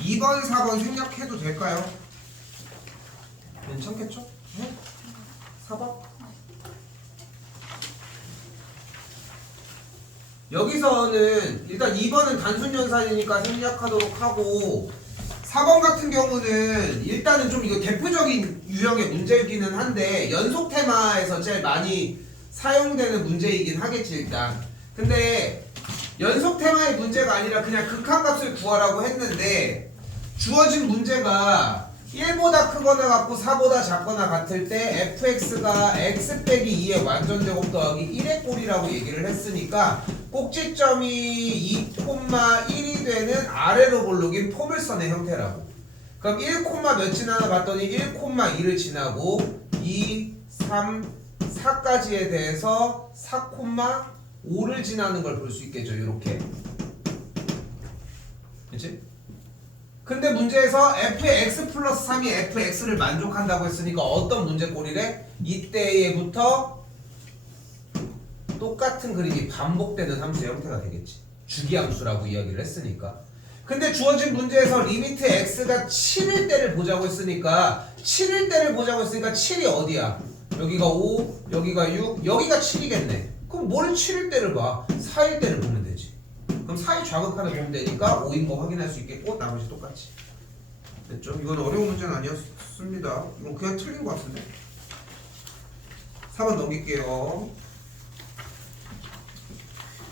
(2번) (4번) 생략해도 될까요? 괜찮겠죠? 네? 4번? 여기서는 일단 2번은 단순연산이니까 생략하도록 하고 4번 같은 경우는 일단은 좀 이거 대표적인 유형의 문제이기는 한데 연속 테마에서 제일 많이 사용되는 문제이긴 하겠지 일단. 근데 연속 테마의 문제가 아니라 그냥 극한값을 구하라고 했는데 주어진 문제가 1보다 크거나 같고 4보다 작거나 같을 때 fx가 x 빼기 2의 완전제곱 더하기 1의 꼴이라고 얘기를 했으니까 꼭지점이 2,1이 되는 아래로 볼록인 포물선의 형태라고. 그럼 1, 몇 지나나 봤더니 1,2를 지나고 2, 3, 4까지에 대해서 4,5를 지나는 걸 볼 수 있겠죠. 이렇게. 그치? 근데 문제에서 fx 플러스 3이 fx를 만족한다고 했으니까 어떤 문제꼴이래? 이때부터 똑같은 그림이 반복되는 함수의 형태가 되겠지. 주기함수라고 이야기를 했으니까. 근데 주어진 문제에서 리미트 x가 7일 때를 보자고 했으니까 7일 때를 보자고 했으니까 7이 어디야? 여기가 5, 여기가 6, 여기가 7이겠네. 그럼 뭘 7일 때를 봐? 4일 때를 보면 되지. 그럼 4의 좌극하나 보면 되니까 5인 거 확인할 수 있겠고 나머지 똑같이. 됐죠? 이건 어려운 문제는 아니었습니다. 이건 그냥 틀린 것 같은데. 4번 넘길게요.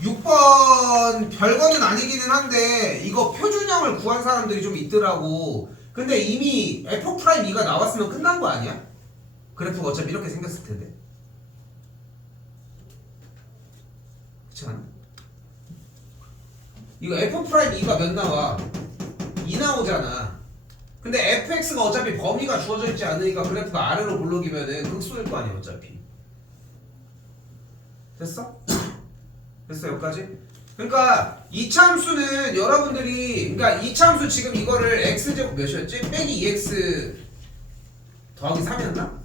6번 별거는 아니기는 한데 이거 표준형을 구한 사람들이 좀 있더라고. 근데 이미 f'2가 나왔으면 끝난 거 아니야? 그래프가 어차피 이렇게 생겼을 텐데. 그렇지 않아? 이거 f'2가 몇 나와? 2 나오잖아. 근데 fx가 어차피 범위가 주어져 있지 않으니까 그래프가 아래로 볼록이면은 극소일 거 아니야 어차피. 됐어? 됐어 여기까지? 그러니까 이차함수는 여러분들이 그러니까 이차함수 지금 이거를 x제곱 몇이었지? 빼기 2x 더하기 3이었나?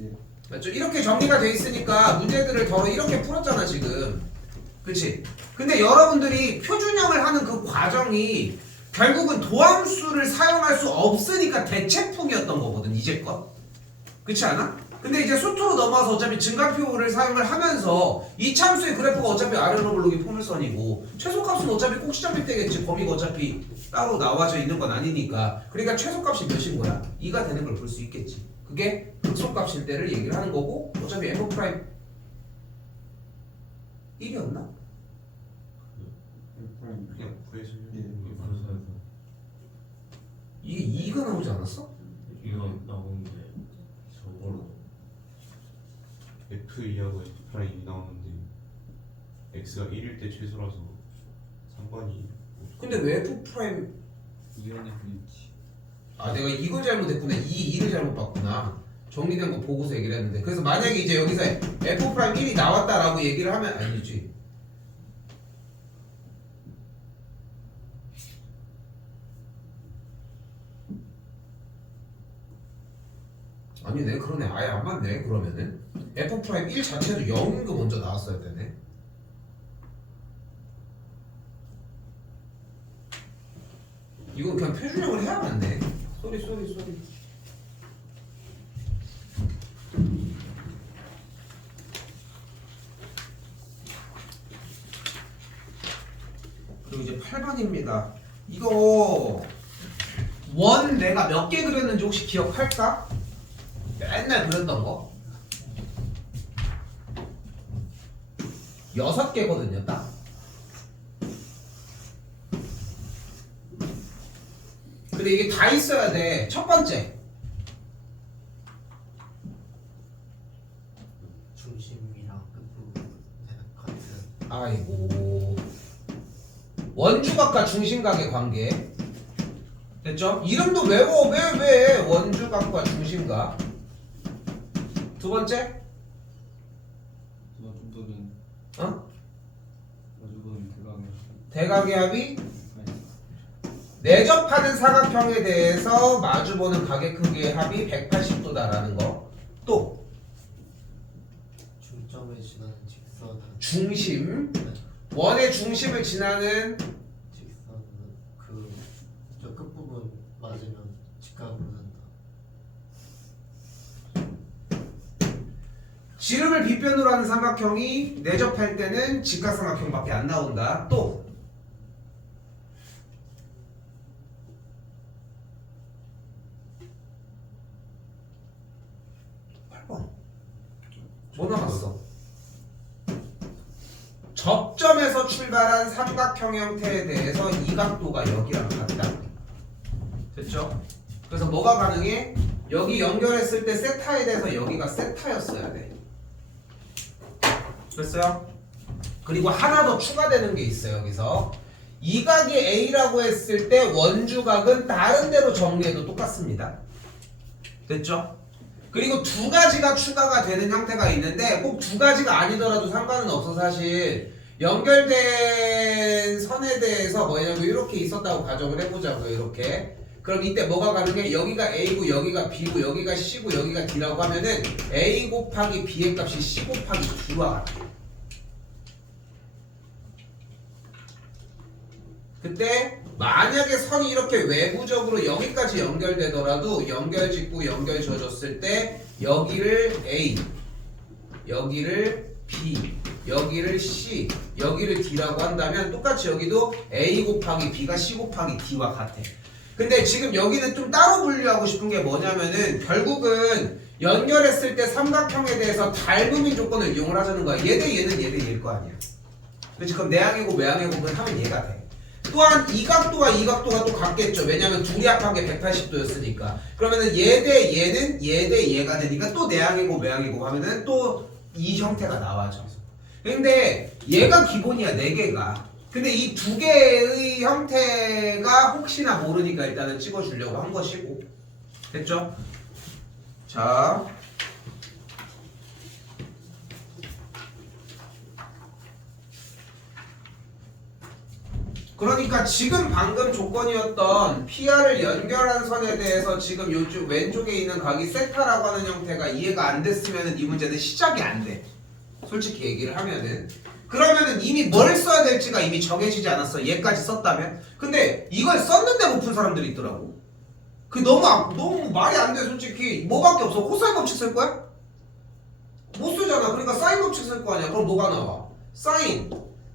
예. 맞죠? 이렇게 정리가 돼 있으니까 문제들을 더 이렇게 풀었잖아 지금. 그치? 근데 여러분들이 표준형을 하는 그 과정이 결국은 도함수를 사용할 수 없으니까 대체품이었던 거거든 이제껏. 그렇지 않아? 근데 이제 수투로 넘어와서 어차피 증가표를 사용을 하면서 이차함수의 그래프가 어차피 아래로 볼록이 포물선이고 최소값은 어차피 꼭지점일 때겠지. 범위가 어차피 따로 나와져 있는 건 아니니까. 그러니까 최소값이 몇인 거야? 2가 되는 걸 볼 수 있겠지. 그게 극소값일 때를 얘기를 하는 거고 어차피 f' 1이었나? 그냥 구해서 이게 2가 나오지 않았어? 이거 나오는데 저거로 F2하고 F'2 나오는데 X가 1일 때 최소라서 3번이. 근데 왜 F'? 이거는 그렇지. 아 내가 이걸 잘못했구나. 2를 잘못 봤구나. 정리된 거 보고서 얘기를 했는데 그래서 만약에 이제 여기서 F'1이 나왔다라고 얘기를 하면 아니지. 아니네 그러네. 아예 안 맞네. 그러면은 F'1 자체도 0인 거 먼저 나왔어야 되네. 이건 그냥 표준형을 해야 맞네. 쏘리. 그리고 이제 8번입니다. 이거 원 내가 몇 개 그렸는지 혹시 기억할까? 맨날 그렸던 거 6개거든요 딱. 근데 이게 다 있어야 돼. 첫 번째 중심이랑 끝부분은 같은. 아이고 원주각과 중심각의 관계 됐죠? 이름도 외워. 왜 원주각과 중심각. 두 번째 마주보는 어? 마주보는 대각의 합이 내접하는 사각형에 대해서 마주보는 각의 크기의 합이 180도다라는 거. 또 중점의 지나는 직선은 중심. 네. 원의 중심을 지나는 직선은 저 끝부분 맞으면 직각으로 된다. 지름을 빗변으로 하는 삼각형이 내접할 때는 직각삼각형밖에 안 나온다. 또 8번 뭐 남았어? 접점에서 출발한 삼각형 형태에 대해서 이 각도가 여기랑 같다. 됐죠? 그래서 뭐가 가능해? 여기 연결했을 때 세타에 대해서 여기가 세타였어야 돼. 됐어요? 그리고 하나 더 추가되는 게 있어요. 여기서 이 각이 A라고 했을 때 원주각은 다른 데로 정리해도 똑같습니다. 됐죠? 그리고 두 가지가 추가가 되는 형태가 있는데 꼭 두 가지가 아니더라도 상관은 없어. 사실 연결된 선에 대해서 뭐냐면 이렇게 있었다고 가정을 해보자고요. 이렇게. 그럼 이때 뭐가 가능해? 여기가 A고 여기가 B고 여기가 C고 여기가 D라고 하면은 A 곱하기 B의 값이 C 곱하기 D와 같아. 그때 만약에 선이 이렇게 외부적으로 여기까지 연결되더라도 연결짓고 연결 지어졌을 때 여기를 A, 여기를 B, 여기를 C, 여기를 D라고 한다면 똑같이 여기도 A 곱하기 B가 C 곱하기 D와 같아. 근데 지금 여기는 좀 따로 분류하고 싶은 게 뭐냐면은 결국은 연결했을 때 삼각형에 대해서 닮음인 조건을 이용을 하자는 거야. 얘 대 얘는 얘 대 얘일 거 아니야. 그렇지? 그럼 내항이고 외항이고는 하면 얘가 돼. 또한 이 각도와 이 각도가 또 같겠죠. 왜냐면 둘이 합한 게 180도였으니까. 그러면은 얘 대 얘는 얘 대 얘가 되니까 또 내항이고 외항이고 하면은 또 이 형태가 나와져. 근데 얘가 기본이야, 4개가. 근데 이 2개의 형태가 혹시나 모르니까 일단은 찍어주려고 한 것이고. 됐죠? 자. 그러니까 지금 방금 조건이었던 PR을 연결한 선에 대해서 지금 요쪽 왼쪽에 있는 각이 세타라고 하는 형태가 이해가 안 됐으면 이 문제는 시작이 안 돼. 솔직히 얘기를 하면은. 그러면은 이미 뭘 써야 될지가 이미 정해지지 않았어. 얘까지 썼다면. 근데 이걸 썼는데 못 푼 사람들이 있더라고. 그 너무 말이 안 돼. 솔직히 뭐밖에 없어. 코사인 법칙 쓸 거야? 못 쓰잖아. 그러니까 사인 법칙 쓸 거 아니야. 그럼 뭐가 나와? 사인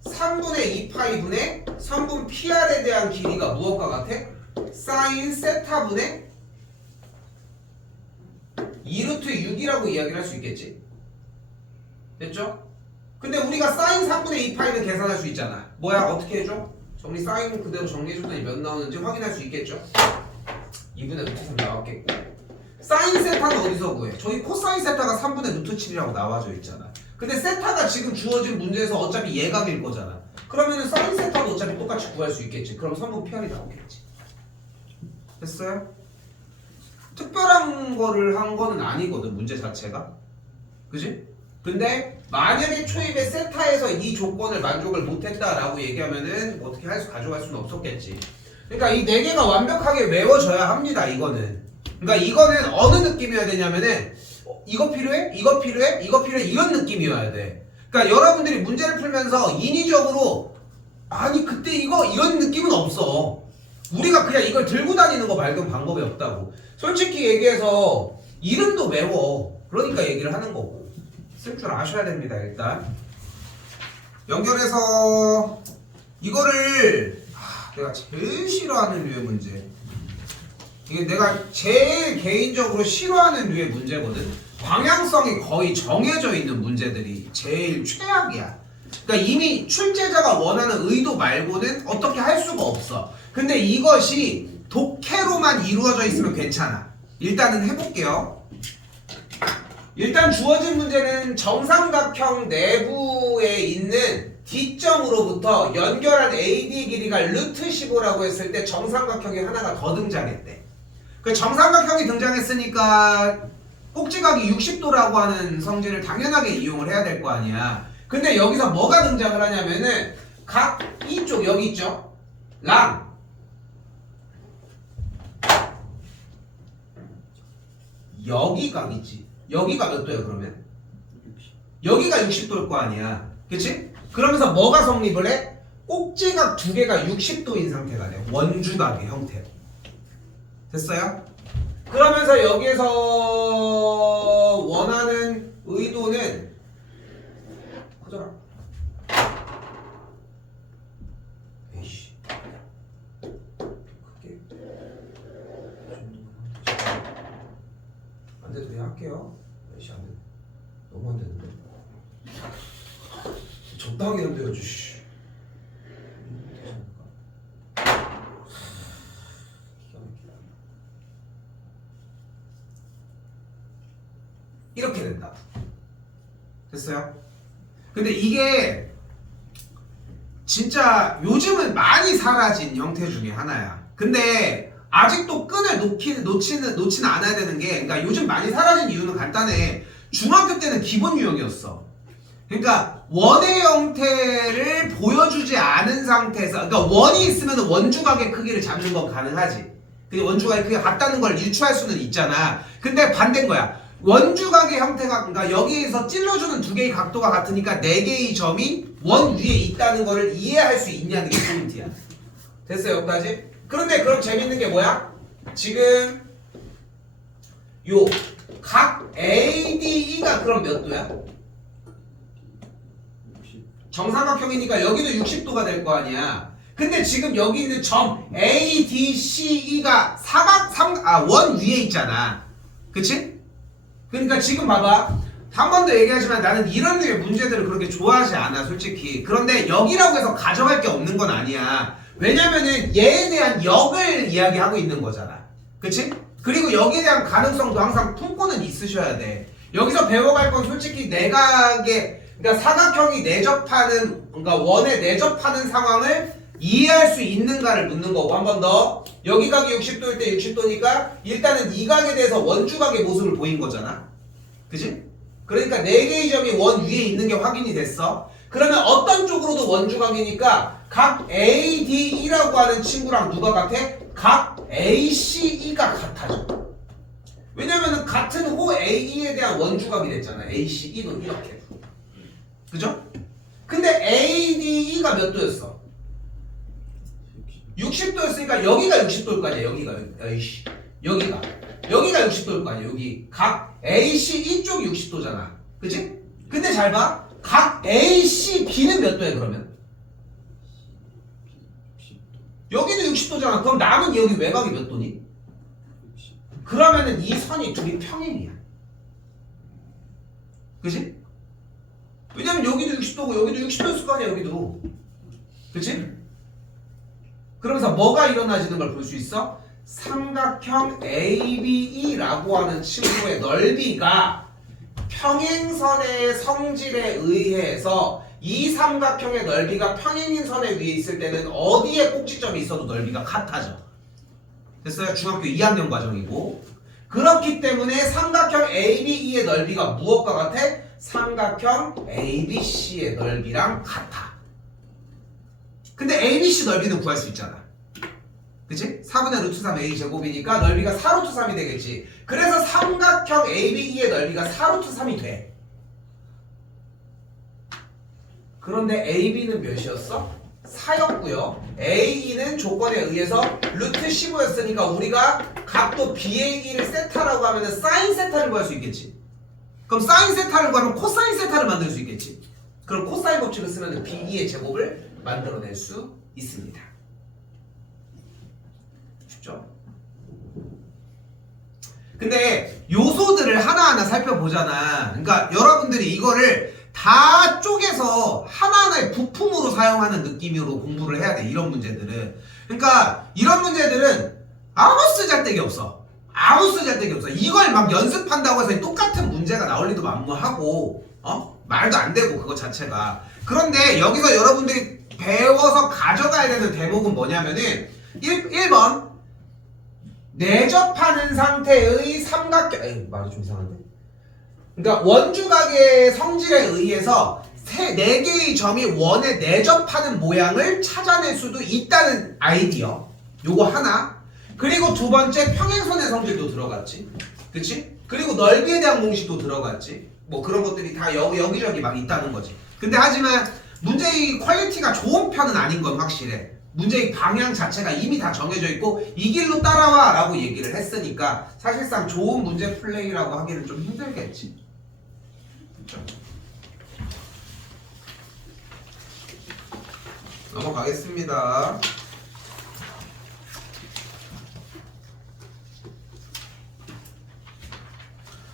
3분의 2파이분의 3분 PR에 대한 길이가 무엇과 같아? 사인 세타분의 2루트 6이라고 이야기를 할 수 있겠지? 됐죠? 근데 우리가 사인 3분의 2파이는 계산할 수 있잖아. 뭐야? 어떻게 해줘? 정리 사인 그대로 정리해줬더니 몇 나오는지 확인할 수 있겠죠? 2분의 루트 3 나왔겠고. 사인 세타는 어디서 구해? 저희 코사인 세타가 3분의 루트 7이라고 나와져 있잖아. 근데 세타가 지금 주어진 문제에서 어차피 예각일 거잖아. 그러면은 사인 세타도 어차피 똑같이 구할 수 있겠지. 그럼 3분 PR이 나오겠지. 됐어요? 특별한 거를 한 거는 아니거든, 문제 자체가. 그지? 근데 만약에 초입에 세타에서 이 조건을 만족을 못했다라고 얘기하면은 어떻게 가져갈 수는 없었겠지. 그러니까 이 4개가 완벽하게 외워져야 합니다. 이거는. 그러니까 이거는 어느 느낌이어야 되냐면은 이거 필요해? 이거 필요해? 이거 필요해? 이런 느낌이어야 돼. 그러니까 여러분들이 문제를 풀면서 인위적으로 아니 그때 이거 이런 느낌은 없어. 우리가 그냥 이걸 들고 다니는 거 말고는 방법이 없다고. 솔직히 얘기해서 이름도 외워. 그러니까 얘기를 하는 거고. 쓸 줄 아셔야 됩니다. 일단 연결해서 이거를 내가 제일 싫어하는 류의 문제. 이게 내가 제일 개인적으로 싫어하는 류의 문제거든. 방향성이 거의 정해져 있는 문제들이 제일 최악이야. 그러니까 이미 출제자가 원하는 의도 말고는 어떻게 할 수가 없어. 근데 이것이 독해로만 이루어져 있으면 괜찮아. 일단은 해볼게요. 일단 주어진 문제는 정삼각형 내부에 있는 D점으로부터 연결한 AD 길이가 루트 15라고 했을 때 정삼각형이 하나가 더 등장했대. 그 정삼각형이 등장했으니까 꼭지각이 60도라고 하는 성질을 당연하게 이용을 해야 될 거 아니야. 근데 여기서 뭐가 등장을 하냐면은 각 이쪽 여기 있죠? 랑 여기 각 있지. 여기가 몇 도야 그러면? 여기가 60도일 거 아니야. 그치? 그러면서 뭐가 성립을 해? 꼭지각 두 개가 60도인 상태가 돼. 원주각의 형태로. 됐어요? 그러면서 여기에서 원하는 의도는 커져라. 에이씨. 크게. 안 돼도 그냥 할게요. 에이씨 안 돼. 너무 안 되는데. 적당하게 하면 돼요. 씨. 이렇게 된다. 됐어요? 근데 이게 진짜 요즘은 많이 사라진 형태 중에 하나야. 근데 아직도 끈을 놓지는 않아야 되는 게, 그러니까 요즘 많이 사라진 이유는 간단해. 중학교 때는 기본 유형이었어. 그러니까 원의 형태를 보여주지 않은 상태에서, 그러니까 원이 있으면 원주각의 크기를 잡는 건 가능하지. 근데 원주각의 크기가 같다는 걸 유추할 수는 있잖아. 근데 반대인 거야. 원주각의 형태가, 그러니까 여기에서 찔러주는 두 개의 각도가 같으니까 네 개의 점이 원 위에 있다는 거를 이해할 수 있냐는 게 포인트야. 됐어요, 여기까지? 그런데 그럼 재밌는 게 뭐야? 지금 요 각 ADE가 그럼 몇 도야? 60. 정삼각형이니까 여기도 60도가 될 거 아니야. 근데 지금 여기 있는 점 ADCE가 원 위에 있잖아. 그치? 그러니까 지금 봐봐. 한 번 더 얘기하지만 나는 이런 류의 문제들을 그렇게 좋아하지 않아, 솔직히. 그런데 여기라고 해서 가져갈 게 없는 건 아니야. 왜냐면은 얘에 대한 역을 이야기하고 있는 거잖아. 그치? 그리고 여기에 대한 가능성도 항상 품고는 있으셔야 돼. 여기서 배워갈 건 솔직히 내각의, 그러니까 사각형이 내접하는, 그러니까 원에 내접하는 상황을 이해할 수 있는가를 묻는 거고, 한 번 더. 여기 각이 60도일 때 60도니까 일단은 이 각에 대해서 원주각의 모습을 보인 거잖아. 그치? 그러니까 4개의 점이 원 위에 있는 게 확인이 됐어. 그러면 어떤 쪽으로도 원주각이니까 각 ADE라고 하는 친구랑 누가 같아? 각 ACE가 같아져. 왜냐면은 같은 호 AE에 대한 원주각이 됐잖아. ACE도 이렇게. 그죠? 근데 ADE가 몇 도였어? 60도였으니까 여기가 60도일 거 아니야. 여기가 60도일 거 아니야. 여기 각 ACE 쪽이 60도잖아. 그치? 근데 잘 봐. 각 ACB는 몇 도야 그러면? 60도. 여기도 60도잖아. 그럼 남은 여기 외곽이 몇 도니? 60. 그러면은 이 선이 둘이 평행이야. 그치? 왜냐면 여기도 60도고 여기도 60도였을 거 아니야. 여기도. 그치? 그러면서 뭐가 일어나지는 걸 볼 수 있어? 삼각형 ABE라고 하는 친구의 넓이가 평행선의 성질에 의해서 이 삼각형의 넓이가 평행인 선에 위에 있을 때는 어디에 꼭지점이 있어도 넓이가 같아져. 됐어요? 중학교 2학년 과정이고. 그렇기 때문에 삼각형 ABE의 넓이가 무엇과 같아? 삼각형 ABC의 넓이랑 같아. 근데 ABC 넓이는 구할 수 있잖아. 그치? 4분의 루트 3 A 제곱이니까 넓이가 4루트 3이 되겠지. 그래서 삼각형 ABE의 넓이가 4루트 3이 돼. 그런데 AB는 몇이었어? 4였고요. AE는 조건에 의해서 루트 15였으니까 우리가 각도 BAE를 세타라고 하면 사인 세타를 구할 수 있겠지. 그럼 사인 세타를 구하면 코사인 세타를 만들 수 있겠지. 그럼 코사인 법칙을 쓰면 BE의 제곱을 만들어낼 수 있습니다. 쉽죠? 근데 요소들을 하나하나 살펴보잖아. 그러니까 여러분들이 이거를 다 쪼개서 하나하나의 부품으로 사용하는 느낌으로 공부를 해야 돼. 이런 문제들은. 그러니까 이런 문제들은 아무 쓰잘데기 없어. 아무 쓰잘데기 없어. 이걸 막 연습한다고 해서 똑같은 문제가 나올 리도 만무하고 말도 안 되고 그거 자체가. 그런데 여기서 여러분들이 배워서 가져가야 되는 대목은 뭐냐면은 1번 내접하는 상태의 삼각형. 말이 좀 이상한데? 그러니까 원주각의 성질에 의해서 4개의 점이 원에 내접하는 모양을 찾아낼 수도 있다는 아이디어. 요거 하나. 그리고 두 번째 평행선의 성질도 들어갔지. 그치? 그리고 넓이에 대한 공식도 들어갔지. 뭐 그런 것들이 다 여기저기 막 있다는 거지. 근데 하지만 문제의 퀄리티가 좋은 편은 아닌 건 확실해. 문제의 방향 자체가 이미 다 정해져 있고 이 길로 따라와 라고 얘기를 했으니까 사실상 좋은 문제 플레이라고 하기는 좀 힘들겠지. 그렇죠? 넘어가겠습니다.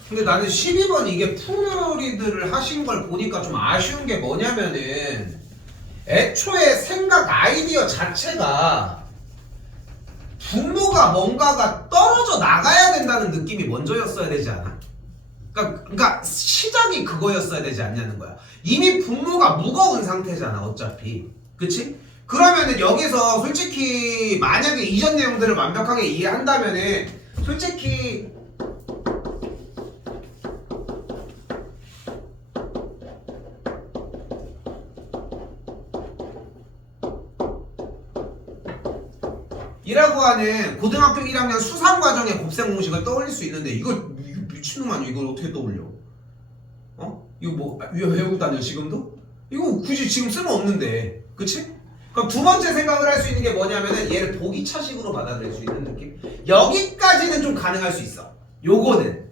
근데 나는 12번 이게 풀리드를 하신 걸 보니까 좀 아쉬운 게 뭐냐면은 애초에 생각 아이디어 자체가 분모가 뭔가가 떨어져 나가야 된다는 느낌이 먼저였어야 되지 않아? 그러니까 시작이 그거였어야 되지 않냐는 거야. 이미 분모가 무거운 상태잖아 어차피. 그치? 그러면은 여기서 솔직히 만약에 이전 내용들을 완벽하게 이해한다면은 솔직히 이라고 하는 고등학교 1학년 수상과정의 곱셈 공식을 떠올릴 수 있는데 이거 미친놈 아니야? 이걸 어떻게 떠올려? 어? 이거 뭐 외우고 다녀 지금도? 이거 굳이 지금 쓸모없는데 그치? 그럼 두 번째 생각을 할 수 있는 게 뭐냐면은 얘를 보기차식으로 받아들일 수 있는 느낌? 여기까지는 좀 가능할 수 있어 요거는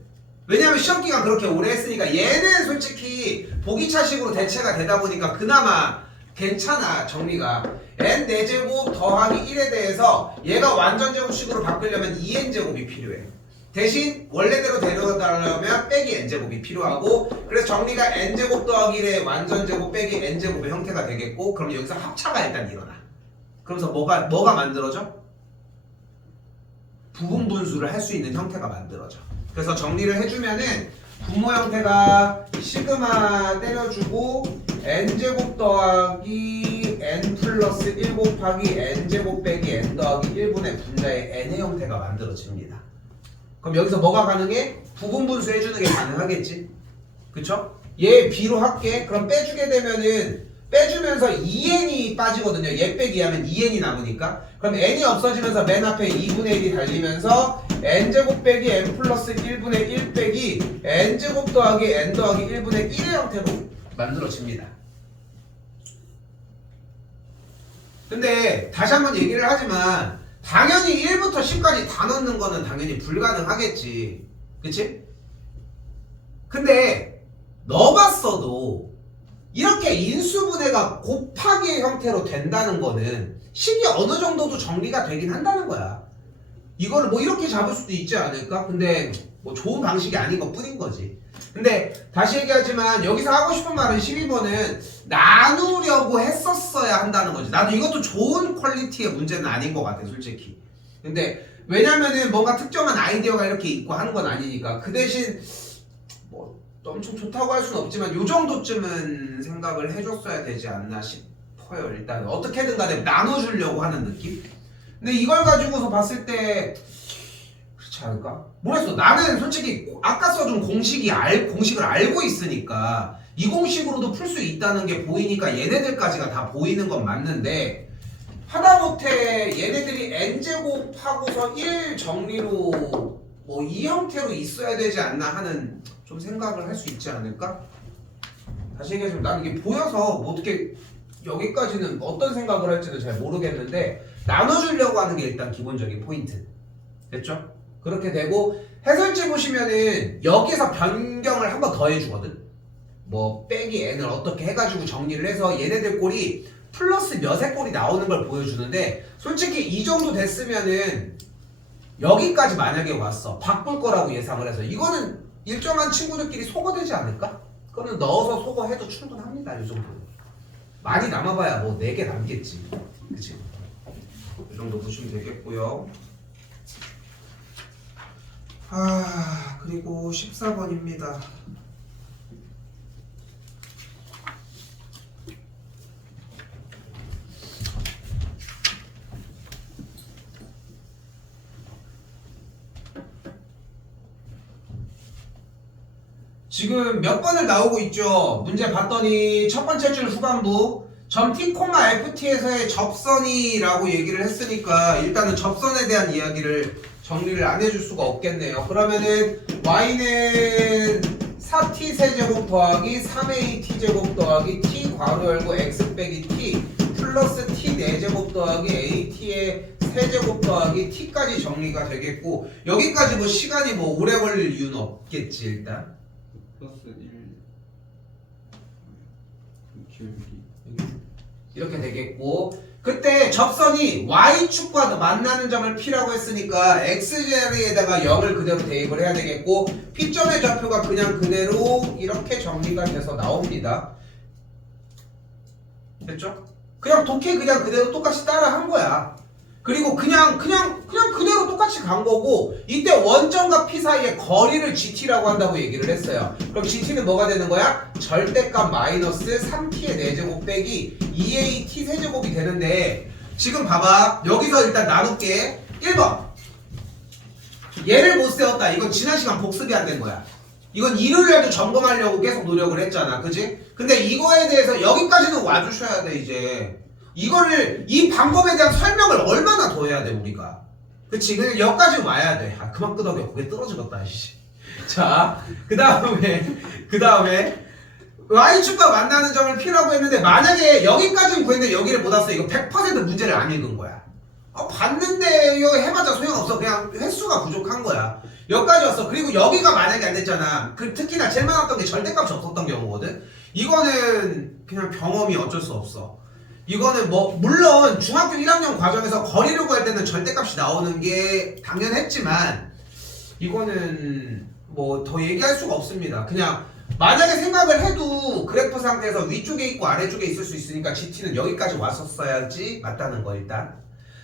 왜냐면 시험기간 그렇게 오래 했으니까 얘는 솔직히 보기차식으로 대체가 되다 보니까 그나마 괜찮아 정리가 n 4제곱 더하기 1에 대해서 얘가 완전제곱식으로 바꾸려면 2n제곱이 필요해. 대신 원래대로 데려다려면 빼기 n제곱이 필요하고 그래서 정리가 n제곱 더하기 1의 완전제곱 빼기 n제곱의 형태가 되겠고 그럼 여기서 합차가 일단 일어나. 그러면서 뭐가 만들어져? 부분분수를 할 수 있는 형태가 만들어져. 그래서 정리를 해주면은 분모 형태가 시그마 때려주고 n제곱 더하기 n 플러스 1 곱하기 n제곱 빼기 n 더하기 1분의 분자의 n의 형태가 만들어집니다. 그럼 여기서 뭐가 가능해? 부분분수 해주는 게 가능하겠지? 그쵸? 얘 b로 할게. 그럼 빼주게 되면은 빼주면서 2n이 빠지거든요. 얘 빼기 하면 2n이 남으니까. 그럼 n이 없어지면서 맨 앞에 2분의 1이 달리면서 n제곱 빼기 n 플러스 1분의 1 빼기 n제곱 더하기 n 더하기 1분의 1의 형태로 만들어집니다. 근데 다시 한번 얘기를 하지만 당연히 1부터 10까지 다 넣는 거는 당연히 불가능하겠지. 그치? 근데 넣어봤어도 이렇게 인수분해가 곱하기의 형태로 된다는 거는 식이 어느 정도도 정리가 되긴 한다는 거야. 이거를 뭐 이렇게 잡을 수도 있지 않을까? 근데 뭐 좋은 방식이 아닌 것 뿐인 거지. 근데 다시 얘기하지만 여기서 하고 싶은 말은 12번은 나누려고 했었어야 한다는 거지. 나도 이것도 좋은 퀄리티의 문제는 아닌 것 같아 솔직히. 근데 왜냐면은 뭔가 특정한 아이디어가 이렇게 있고 하는 건 아니니까. 그 대신 뭐 엄청 좋다고 할 수는 없지만 요 정도쯤은 생각을 해줬어야 되지 않나 싶어요. 일단 어떻게든 간에 나눠주려고 하는 느낌? 근데 이걸 가지고서 봤을 때 그렇지 않을까? 모르겠어. 나는 솔직히 아까 써준 공식을 알고 있으니까 이 공식으로도 풀 수 있다는 게 보이니까 얘네들까지가 다 보이는 건 맞는데 하다못해 얘네들이 n제곱 하고서 1 정리로 뭐 이 형태로 있어야 되지 않나 하는 좀 생각을 할 수 있지 않을까? 다시 얘기하자면 난 이게 보여서 뭐 어떻게 여기까지는 어떤 생각을 할지는 잘 모르겠는데 나눠주려고 하는 게 일단 기본적인 포인트 됐죠? 그렇게 되고 해설지 보시면은 여기서 변경을 한 번 더 해주거든. 뭐 빼기 n을 어떻게 해가지고 정리를 해서 얘네들 꼴이 플러스 몇의 꼴이 나오는 걸 보여주는데 솔직히 이 정도 됐으면은 여기까지 만약에 왔어 바꿀 거라고 예상을 해서 이거는 일정한 친구들끼리 소거되지 않을까? 그거는 넣어서 소거해도 충분합니다. 이 정도는 많이 남아봐야 뭐 4개 남겠지. 그치? 이 정도 보시면 되겠고요. 그리고 14번입니다. 지금 몇 번을 나오고 있죠. 문제 봤더니 첫 번째 줄 후반부 점 t, ft에서의 접선이라고 얘기를 했으니까 일단은 접선에 대한 이야기를 정리를 안 해줄 수가 없겠네요. 그러면은 y는 4t 세제곱 더하기 3a t제곱 더하기 t 괄호 열고 x 빼기 t 플러스 t 4제곱 더하기 at의 세제곱 더하기 t까지 정리가 되겠고 여기까지 뭐 시간이 뭐 오래 걸릴 이유는 없겠지 일단. 플러스 1 기울기 이렇게 되겠고 그때 접선이 y축과 만나는 점을 P라고 했으니까 x자리에다가 0을 그대로 대입을 해야 되겠고 P점의 좌표가 그냥 그대로 이렇게 정리가 돼서 나옵니다. 됐죠? 그냥 독해 그냥 그대로 똑같이 따라 한 거야. 그리고 그냥 그대로 똑같이 간 거고 이때 원점과 P 사이의 거리를 GT라고 한다고 얘기를 했어요. 그럼 GT는 뭐가 되는 거야? 절대값 마이너스 3t의 4제곱 빼기 2a t 세제곱이 되는데 지금 봐봐. 여기서 일단 나눌게. 1번 얘를 못 세웠다. 이건 지난 시간 복습이 안 된 거야. 이건 일요일에도 점검하려고 계속 노력을 했잖아. 그지? 근데 이거에 대해서 여기까지는 와주셔야 돼 이제. 이거를 이 방법에 대한 설명을 얼마나 더 해야 돼 우리가. 그치? 그냥 여기까지 와야 돼. 아 그만 끄덕여. 고개 떨어지겠다. 자 그 다음에 y축과 만나는 점을 P라고 했는데 만약에 여기까지는 구했는데 여기를 못 왔어. 이거 100% 문제를 안 읽은 거야. 봤는데 이거 해봤자 소용없어. 그냥 횟수가 부족한 거야. 여기까지 왔어. 그리고 여기가 만약에 안 됐잖아. 특히나 제일 많았던 게 절대값이 없었던 경우거든. 이거는 그냥 경험이 어쩔 수 없어. 이거는 뭐 물론 중학교 1학년 과정에서 거리를 구할 때는 절대값이 나오는 게 당연했지만 이거는 뭐 더 얘기할 수가 없습니다. 그냥 만약에 생각을 해도 그래프 상태에서 위쪽에 있고 아래쪽에 있을 수 있으니까 GT는 여기까지 왔었어야지 맞다는 거 일단.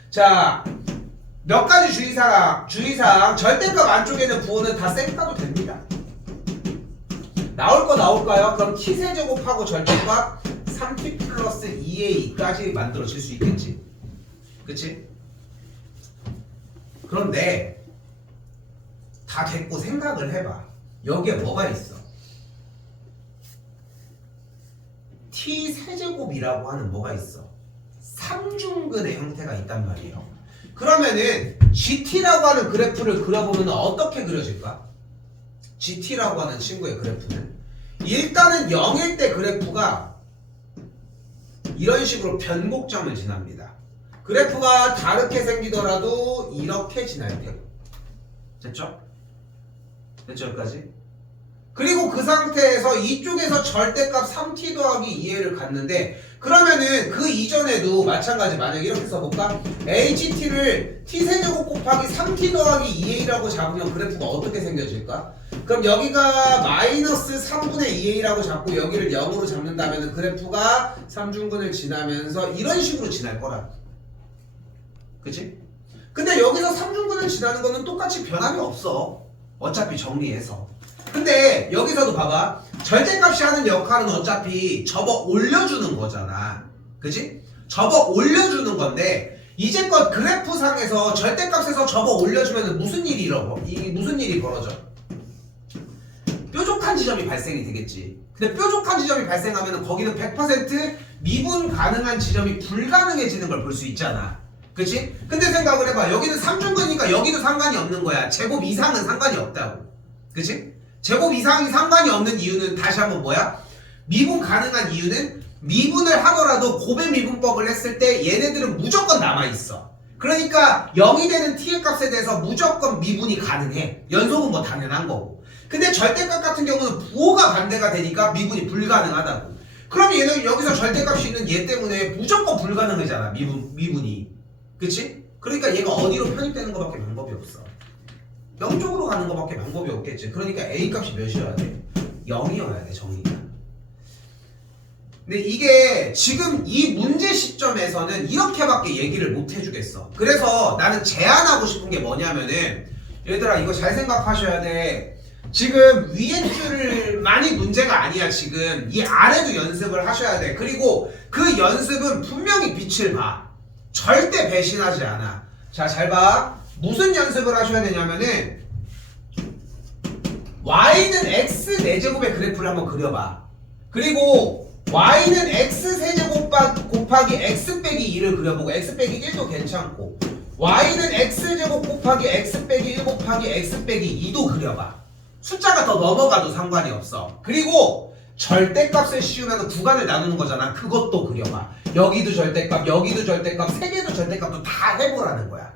자, 몇 가지 주의사항 절대값 안쪽에는 부호는 다 쌩까도 됩니다. 나올 거 나올까요? 그럼 t세제곱하고 절대값 3t 플러스 2a까지 만들어질 수 있겠지. 그치? 그런데 다 됐고 생각을 해봐. 여기에 뭐가 있어? t 세제곱이라고 하는 뭐가 있어? 삼중근의 형태가 있단 말이에요. 그러면은 GT라고 하는 그래프를 그려보면 어떻게 그려질까? GT라고 하는 친구의 그래프는 일단은 0일 때 그래프가 이런 식으로 변곡점을 지납니다. 그래프가 다르게 생기더라도 이렇게 지날 때. 됐죠? 됐죠 여기까지? 그리고 그 상태에서 이쪽에서 절대값 3t 더하기 2a를 갖는데 그러면은 그 이전에도 마찬가지 만약에 이렇게 써볼까? HT를 t세제곱 곱하기 3t 더하기 2a라고 잡으면 그래프가 어떻게 생겨질까? 그럼 여기가 마이너스 3분의 2a라고 잡고 여기를 0으로 잡는다면 그래프가 삼중근을 지나면서 이런 식으로 지날 거라. 그치? 근데 여기서 삼중근을 지나는 거는 똑같이 변함이 없어. 어차피 정리해서. 근데 여기서도 봐봐. 절대값이 하는 역할은 어차피 접어 올려주는 거잖아. 그치? 접어 올려주는 건데 이제껏 그래프상에서 절대값에서 접어 올려주면 무슨 일이 벌어져? 뾰족한 지점이 발생이 되겠지. 근데 뾰족한 지점이 발생하면 거기는 100% 미분 가능한 지점이 불가능해지는 걸 볼 수 있잖아. 그치? 근데 생각을 해봐. 여기는 삼중근이니까 여기도 상관이 없는 거야. 제곱 이상은 상관이 없다고. 그치? 제곱 이상이 상관이 없는 이유는 다시 한번 뭐야? 미분 가능한 이유는 미분을 하더라도 고배 미분법을 했을 때 얘네들은 무조건 남아있어. 그러니까 0이 되는 t의 값에 대해서 무조건 미분이 가능해. 연속은 뭐 당연한 거고. 근데 절대값 같은 경우는 부호가 반대가 되니까 미분이 불가능하다고. 그럼 얘는 여기서 절대값이 있는 얘 때문에 무조건 불가능하잖아. 미분이. 그치? 그러니까 얘가 어디로 편입되는 것밖에 방법이 없어. 0쪽으로 가는 것밖에 방법이 없겠지. 그러니까 A 값이 몇이어야 돼? 0이어야 돼, 정의가. 근데 이게 지금 이 문제 시점에서는 이렇게밖에 얘기를 못 해주겠어. 그래서 나는 제안하고 싶은 게 뭐냐면은 얘들아 이거 잘 생각하셔야 돼. 지금 위에 줄만이 문제가 아니야. 지금 이 아래도 연습을 하셔야 돼. 그리고 그 연습은 분명히 빛을 봐. 절대 배신하지 않아. 자, 잘 봐. 무슨 연습을 하셔야 되냐면은 y는 x 4제곱의 그래프를 한번 그려봐. 그리고 y는 x 세제곱 곱하기 x 빼기 2를 그려보고 x 빼기 1도 괜찮고 y는 x제곱 곱하기 x 빼기 1 곱하기 x 빼기 2도 그려봐. 숫자가 더 넘어가도 상관이 없어. 그리고 절대값을 씌우면 구간을 나누는 거잖아. 그것도 그려봐. 여기도 절대값, 여기도 절대값, 세 개도 절대값도 다 해보라는 거야.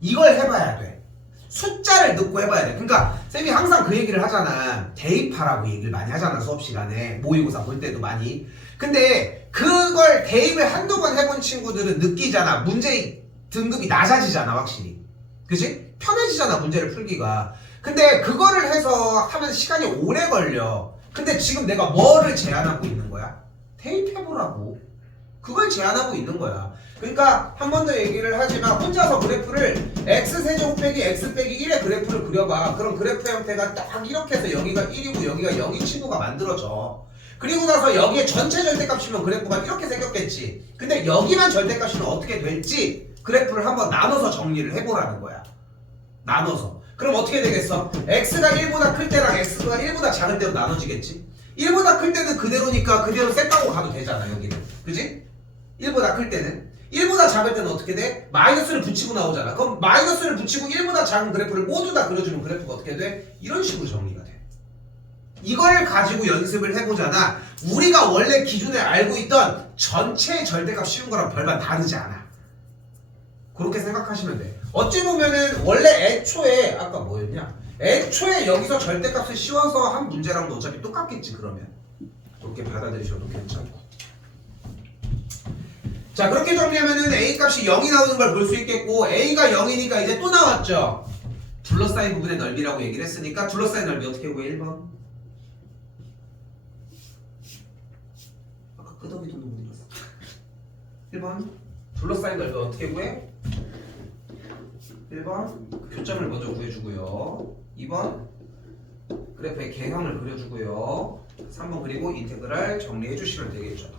이걸 해봐야 돼. 숫자를 넣고 해봐야 돼. 그러니까 쌤이 항상 그 얘기를 하잖아. 대입하라고 얘기를 많이 하잖아. 수업 시간에 모의고사 볼 때도 많이. 근데 그걸 대입을 한두 번 해본 친구들은 느끼잖아. 문제 등급이 낮아지잖아. 확실히. 그치? 편해지잖아. 문제를 풀기가. 근데 그거를 해서 하면 시간이 오래 걸려. 근데 지금 내가 뭐를 제안하고 있는 거야? 대입해보라고. 그걸 제안하고 있는 거야. 그러니까 한 번 더 얘기를 하지만 혼자서 그래프를 x세제곱 빼기 x 빼기 1의 그래프를 그려봐. 그럼 그래프 형태가 딱 이렇게 해서 여기가 1이고 여기가 0인 친구가 만들어져. 그리고 나서 여기에 전체 절대값이면 그래프가 이렇게 생겼겠지. 근데 여기만 절대값이면 어떻게 될지 그래프를 한번 나눠서 정리를 해보라는 거야. 나눠서. 그럼 어떻게 되겠어? x가 1보다 클 때랑 x가 1보다 작을 때로 나눠지겠지? 1보다 클 때는 그대로니까 그대로 셋 까고 가도 되잖아. 여기는. 그지? 1보다 클 때는. 1보다 작을 때는 어떻게 돼? 마이너스를 붙이고 나오잖아. 그럼 마이너스를 붙이고 1보다 작은 그래프를 모두 다 그려주면 그래프가 어떻게 돼? 이런 식으로 정리가 돼. 이걸 가지고 연습을 해보잖아. 우리가 원래 기존에 알고 있던 전체 절대값 씌운 거랑 별반 다르지 않아. 그렇게 생각하시면 돼. 어찌 보면은 원래 애초에 아까 뭐였냐? 애초에 여기서 절대값을 씌워서 한 문제랑도 어차피 똑같겠지. 그러면 그렇게 받아들이셔도 괜찮고. 자, 그렇게 정리하면은 A 값이 0이 나오는 걸 볼 수 있겠고, A가 0이니까 이제 또 나왔죠. 둘러싸인 부분의 넓이라고 얘기를 했으니까 둘러싸인 넓이 어떻게 구해? 1번. 아까 끄덕이도 못 읽었어. 1번. 둘러싸인 넓이 어떻게 구해? 1번. 교점을 먼저 구해주고요. 2번. 그래프의 개형을 그려주고요. 3번 그리고 인테그랄 정리해주시면 되겠죠.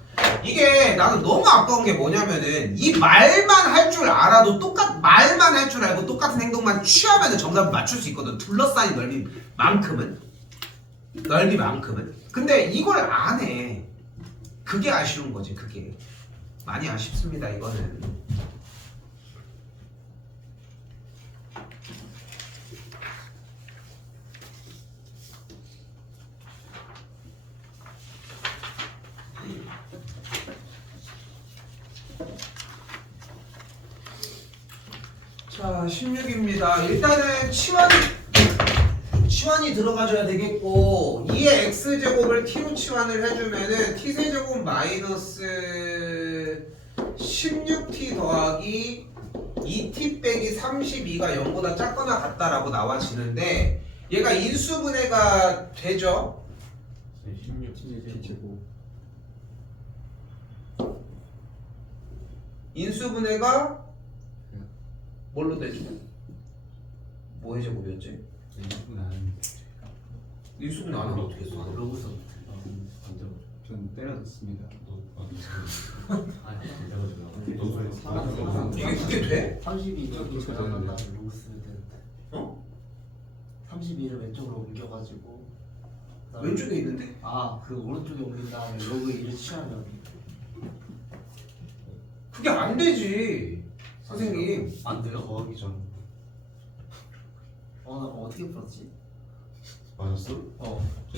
이게 나는 너무 아까운 게 뭐냐면은 이 말만 할 줄 알아도 말만 할 줄 알고 똑같은 행동만 취하면은 정답을 맞출 수 있거든. 둘러싸인 넓이만큼은. 근데 이걸 안 해. 그게 아쉬운 거지. 그게 많이 아쉽습니다. 이거는. 자, 16입니다. 일단은 치환이 들어가줘야 되겠고 2의 x제곱을 t로 치환을 해주면은 t세제곱 마이너스 16t 더하기 2t 빼기 32가 0보다 작거나 같다라고 나와지는데 얘가 인수분해가 되죠? 16제곱 인수분해가 뭘로 되죠? 뭐의 제곱이었지? 인수분해 안 하면 어떻게 써? 로그서 전 때려졌습니다. 이게 그게 돼? 32 저기 로그 들어간다. 되는데. 로그 쓰면 되는데. 어? 32를 왼쪽으로 옮겨가지고 그다음에- 왼쪽에 있는데 그 오른쪽에 옮긴 다음에 로그 1을 취하면 그게 안 되지 선생님. 안 돼요? 더하기 전 나 그럼 어떻게 풀었지? 맞았어?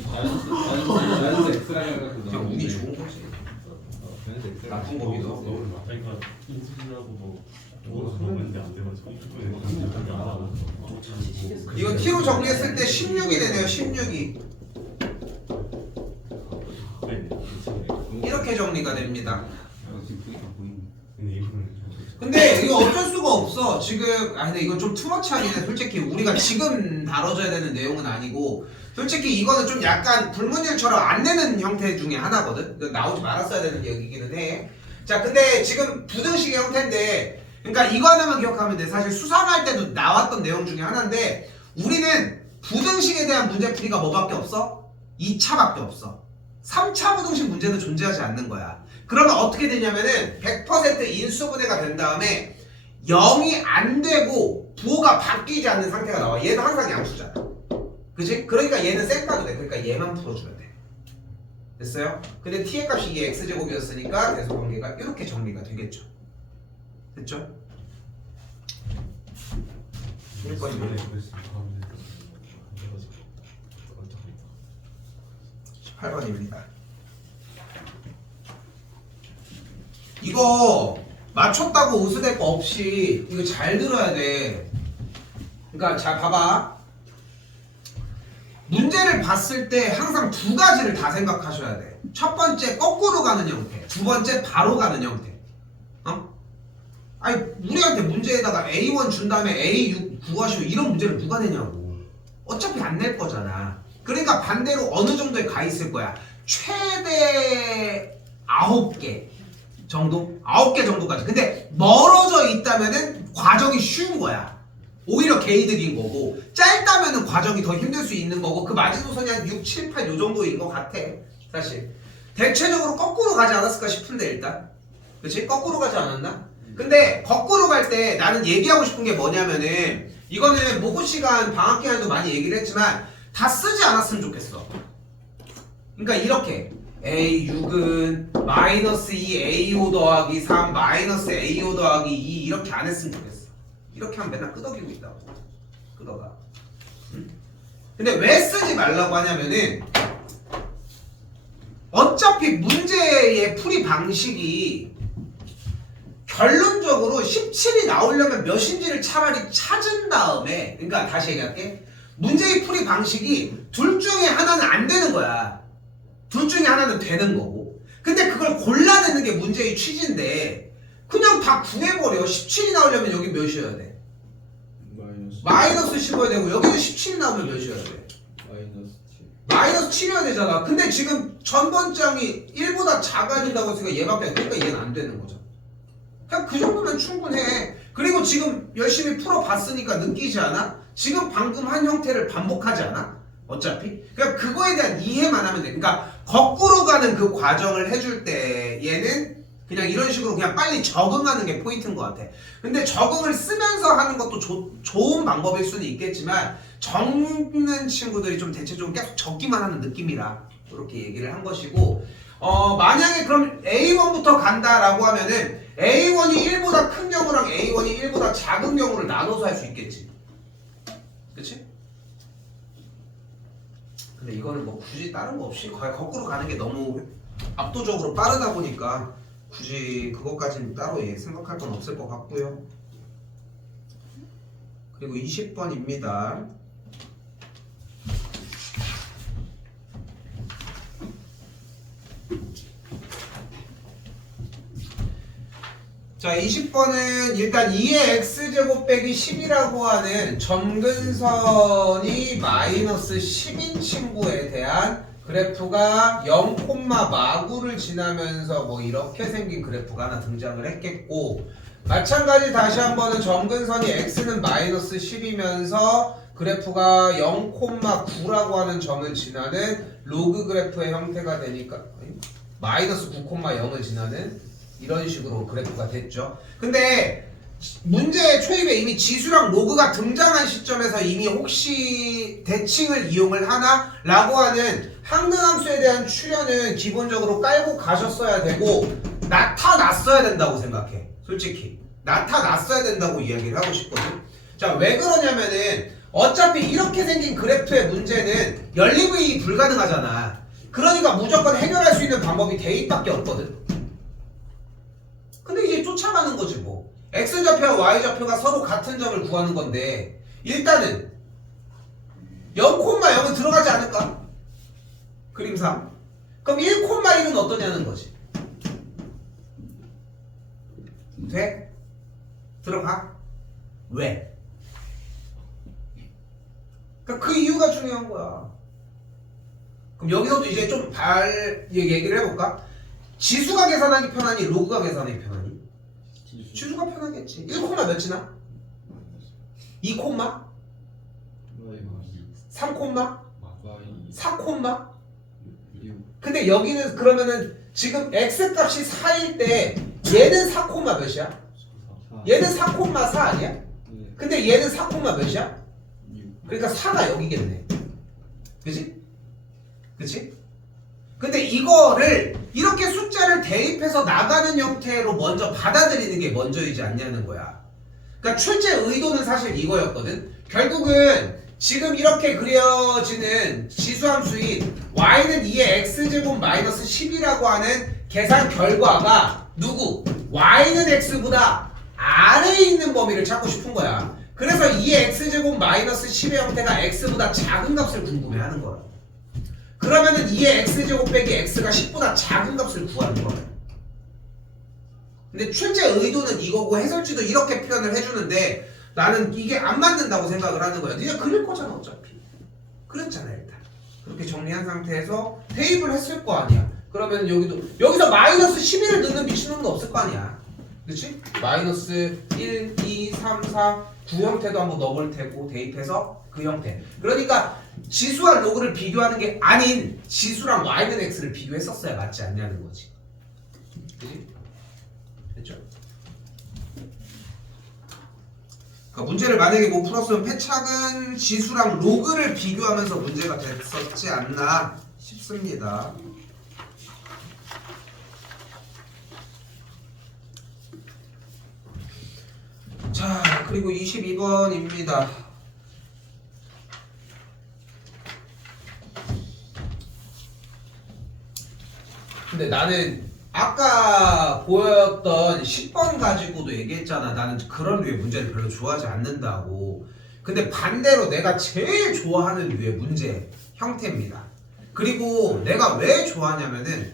자연수 X라인 그냥 운이 좋은 거지. 나쁜 거기도. 그러니까 인수분하고 뭐 도로 소문인데 안 돼가지고 인수분해 안 하고 이거 t로 정리했을 때 16이 되네요. 16이 네, 이렇게 정리가 됩니다. 지금 그게 다 보이네. 근데 이거는 근데 이거 어쩔 수가 없어. 지금 근데 이건 좀 투머치하긴 해. 솔직히 우리가 지금 다뤄줘야 되는 내용은 아니고 솔직히 이거는 좀 약간 불문율처럼 안 내는 형태 중에 하나거든. 나오지 말았어야 되는 얘기기는 해. 자, 근데 지금 부등식의 형태인데 그러니까 이거 하나만 기억하면 돼. 사실 수상할 때도 나왔던 내용 중에 하나인데 우리는 부등식에 대한 문제풀이가 뭐밖에 없어? 2차밖에 없어. 3차 부등식 문제는 존재하지 않는 거야. 그러면 어떻게 되냐면은 100% 인수분해가 된 다음에 0이 안 되고 부호가 바뀌지 않는 상태가 나와. 얘도 항상 양수잖아. 그치? 그러니까 얘는 쌩까도 돼. 그러니까 얘만 풀어줘야 돼. 됐어요? 근데 t의 값이 이 x제곱이었으니까 대소관계가 이렇게 정리가 되겠죠. 됐죠? 여기까지 그랬어. 8번입니다. 이거 맞췄다고 우스될 거 없이 이거 잘 들어야 돼. 그러니까 잘 봐봐. 문제를 봤을 때 항상 두 가지를 다 생각하셔야 돼. 첫 번째 거꾸로 가는 형태, 두 번째 바로 가는 형태. 아니 우리한테 문제에다가 A1 준 다음에 A6 구하시오 이런 문제를 누가 내냐고. 어차피 안 낼 거잖아. 그러니까 반대로 어느 정도에 가 있을 거야. 최대 9개 정도? 9개 정도까지. 근데 멀어져 있다면은 과정이 쉬운 거야. 오히려 개이득인 거고, 짧다면은 과정이 더 힘들 수 있는 거고, 그 마지노선이 한 6, 7, 8 요 정도인 것 같아. 사실 대체적으로 거꾸로 가지 않았을까 싶은데 일단 그치? 거꾸로 가지 않았나? 근데 거꾸로 갈 때 나는 얘기하고 싶은 게 뭐냐면은 이거는 모고 시간 방학 기간에도 많이 얘기를 했지만 다 쓰지 않았으면 좋겠어. 그러니까 이렇게 A6은 마이너스 2 A5 더하기 3 마이너스 A5 더하기 2 이렇게 안 했으면 좋겠어. 이렇게 하면 맨날 끄덕이고 있다고. 끄덕아. 응? 근데 왜 쓰지 말라고 하냐면은 어차피 문제의 풀이 방식이 결론적으로 17이 나오려면 몇인지를 차라리 찾은 다음에, 그러니까 다시 얘기할게. 문제의 풀이 방식이 둘 중에 하나는 안 되는 거야. 둘 중에 하나는 되는 거고. 근데 그걸 골라내는 게 문제의 취지인데 그냥 다 구해버려. 17이 나오려면 여기 몇이어야 돼? 마이너스 15야 되고 여기도 17이 나오면 몇이어야 돼? 마이너스 7이어야 되잖아. 근데 지금 전 번장이 1보다 작아야 된다고 했으니까 얘밖에 안 되니까 얘는 안 되는 거죠. 그냥 그 정도면 충분해. 그리고 지금 열심히 풀어봤으니까 느끼지 않아? 지금 방금 한 형태를 반복하지 않아? 어차피? 그러니까 그거에 대한 이해만 하면 돼. 그러니까 거꾸로 가는 그 과정을 해줄 때 얘는 그냥 이런 식으로 그냥 빨리 적응하는 게 포인트인 것 같아. 근데 적응을 쓰면서 하는 것도 좋은 방법일 수는 있겠지만 적는 친구들이 좀 대체적으로 계속 적기만 하는 느낌이라 그렇게 얘기를 한 것이고, 만약에 그럼 A1부터 간다라고 하면은 A1이 1보다 큰 경우랑 A1이 1보다 작은 경우를 나눠서 할 수 있겠지. 그치? 근데 이거는 뭐 굳이 다른 거 없이 거꾸로 가는 게 너무 압도적으로 빠르다 보니까 굳이 그것까지는 따로 생각할 건 없을 것 같고요. 그리고 20번입니다. 자, 20번은 일단 2의 x제곱 빼기 10이라고 하는 점근선이 마이너스 10인 친구에 대한 그래프가 0, 마구를 지나면서 뭐 이렇게 생긴 그래프가 하나 등장을 했겠고, 마찬가지 다시 한번은 점근선이 x는 마이너스 10이면서 그래프가 0, 9라고 하는 점을 지나는 로그 그래프의 형태가 되니까 마이너스 9, 0을 지나는 이런 식으로 그래프가 됐죠. 근데 문제 초입에 이미 지수랑 로그가 등장한 시점에서 이미 혹시 대칭을 이용을 하나? 라고 하는 항등함수에 대한 출현은 기본적으로 깔고 가셨어야 되고 나타났어야 된다고 생각해. 솔직히 나타났어야 된다고 이야기를 하고 싶거든. 자, 왜 그러냐면은 어차피 이렇게 생긴 그래프의 문제는 연립이 불가능하잖아. 그러니까 무조건 해결할 수 있는 방법이 대입밖에 없거든. 근데 이제 쫓아가는 거지 뭐. X좌표와 Y좌표가 서로 같은 점을 구하는 건데 일단은 0,0은 들어가지 않을까? 그림상. 그럼 1,1은 어떠냐는 거지. 돼? 들어가? 왜? 그러니까 그 이유가 중요한 거야. 그럼 여기서도 이제 좀 얘기를 해볼까? 지수가 계산하기 편하니 로그가 계산하기 편하니? 지수가 편하겠지. 1, 몇이나? 2, 3, 4, 근데 여기는 그러면은 지금 x값이 4일 때 얘는 4, 몇이야? 얘는 4, 4 아니야? 근데 얘는 4, 몇이야? 그러니까 4가 여기겠네. 그치? 그치? 근데 이거를 이렇게 숫자를 대입해서 나가는 형태로 먼저 받아들이는 게 먼저이지 않냐는 거야. 그러니까 출제 의도는 사실 이거였거든. 결국은 지금 이렇게 그려지는 지수함수인 y는 2의 x제곱 마이너스 10이라고 하는 계산 결과가 누구? y는 x보다 아래에 있는 범위를 찾고 싶은 거야. 그래서 2의 x제곱 마이너스 10의 형태가 x보다 작은 값을 궁금해하는 거야. 그러면은 2의 x제곱 빼기 x가 10보다 작은 값을 구하는 거야. 근데 실제 의도는 이거고 해설지도 이렇게 표현을 해주는데 나는 이게 안 맞는다고 생각을 하는 거야. 니가 그릴 거잖아 어차피. 그랬잖아 일단. 그렇게 정리한 상태에서 대입을 했을 거 아니야. 그러면 여기서 마이너스 11을 넣는 미친놈도 없을 거 아니야. 그치? 마이너스 1, 2, 3, 4, 9 형태도 한번 넣어볼 테고 대입해서 그 형태. 그러니까 지수와 로그를 비교하는 게 아닌 지수랑 y는 x를 비교했었어야 맞지 않냐는 거지. 그치? 됐죠? 그러니까 문제를 만약에 못 풀었으면 패착은 지수랑 로그를 비교하면서 문제가 됐었지 않나 싶습니다. 자, 그리고 22번입니다. 근데 나는 아까 보였던 10번 가지고도 얘기했잖아. 나는 그런 류의 문제를 별로 좋아하지 않는다고. 근데 반대로 내가 제일 좋아하는 류의 문제 형태입니다. 그리고 내가 왜 좋아하냐면은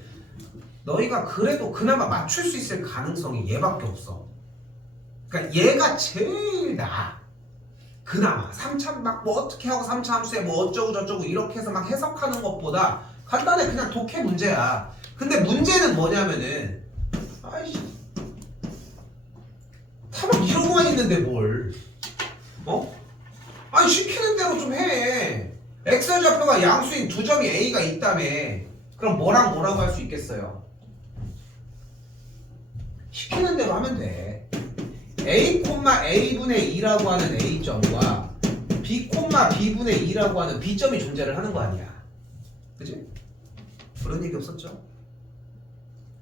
너희가 그래도 그나마 맞출 수 있을 가능성이 얘밖에 없어. 그러니까 얘가 제일 나아. 그나마 3차 막 뭐 어떻게 하고 3차 함수에 뭐 어쩌고 저쩌고 이렇게 해서 막 해석하는 것보다 간단해. 그냥 독해 문제야. 근데 문제는 뭐냐면은 아이씨 다 막 이러고만 있는데 뭘 어? 아니 시키는 대로 좀 해. 엑셀 좌표가 양수인 두 점이 A가 있다며. 그럼 뭐랑 뭐라고 할 수 있겠어요? 시키는 대로 하면 돼. A, A분의 2라고 하는 A점과 B, B분의 2라고 하는 B점이 존재를 하는 거 아니야. 그치? 그런 얘기 없었죠?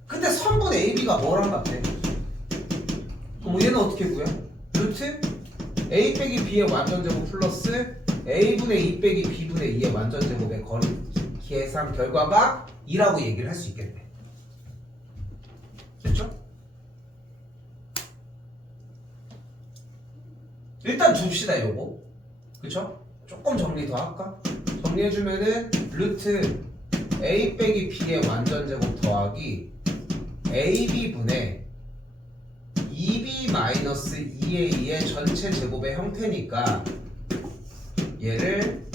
근데 선분 AB가 뭐랑 같아? 그럼 얘는 어떻게 구해? 루트 A 빼기 B의 완전제곱 플러스 A분의 2 빼기 B분의 2의 완전제곱의 거리 계산 결과가 2라고 얘기를 할 수 있겠네. 됐죠? 일단 둡시다 요거. 그쵸? 조금 정리 더 할까? 정리해주면은 루트 A 빼기 B의 완전제곱 더하기 AB분의 2B 마이너스 2A의 전체 제곱의 형태니까 얘를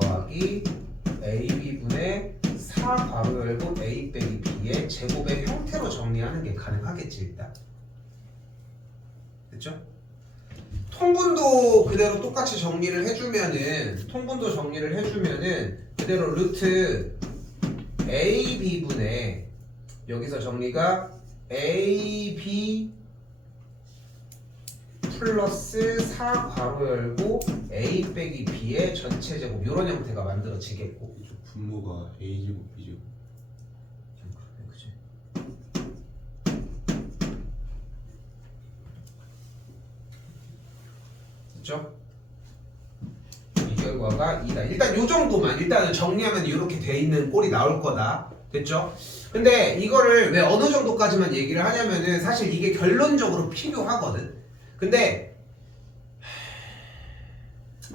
더하기 AB분의 4 괄호 열고 A 빼기 B의 제곱의 형태로 정리하는 게 가능하겠지 일단. 됐죠? 통분도 그대로 똑같이 정리를 해주면은 그대로 루트 AB분의 여기서 정리가 AB 플러스 4 괄호 열고 A 빼기 B의 전체 제곱 이런 형태가 만들어지겠고 이쪽 분모가 A제곱 B제곱. 그치? 됐죠? 이 결과가 2다. 일단 요 정도만 일단은 정리하면 이렇게 돼 있는 꼴이 나올 거다. 됐죠? 근데 이거를 왜 어느 정도까지만 얘기를 하냐면은 사실 이게 결론적으로 필요하거든. 근데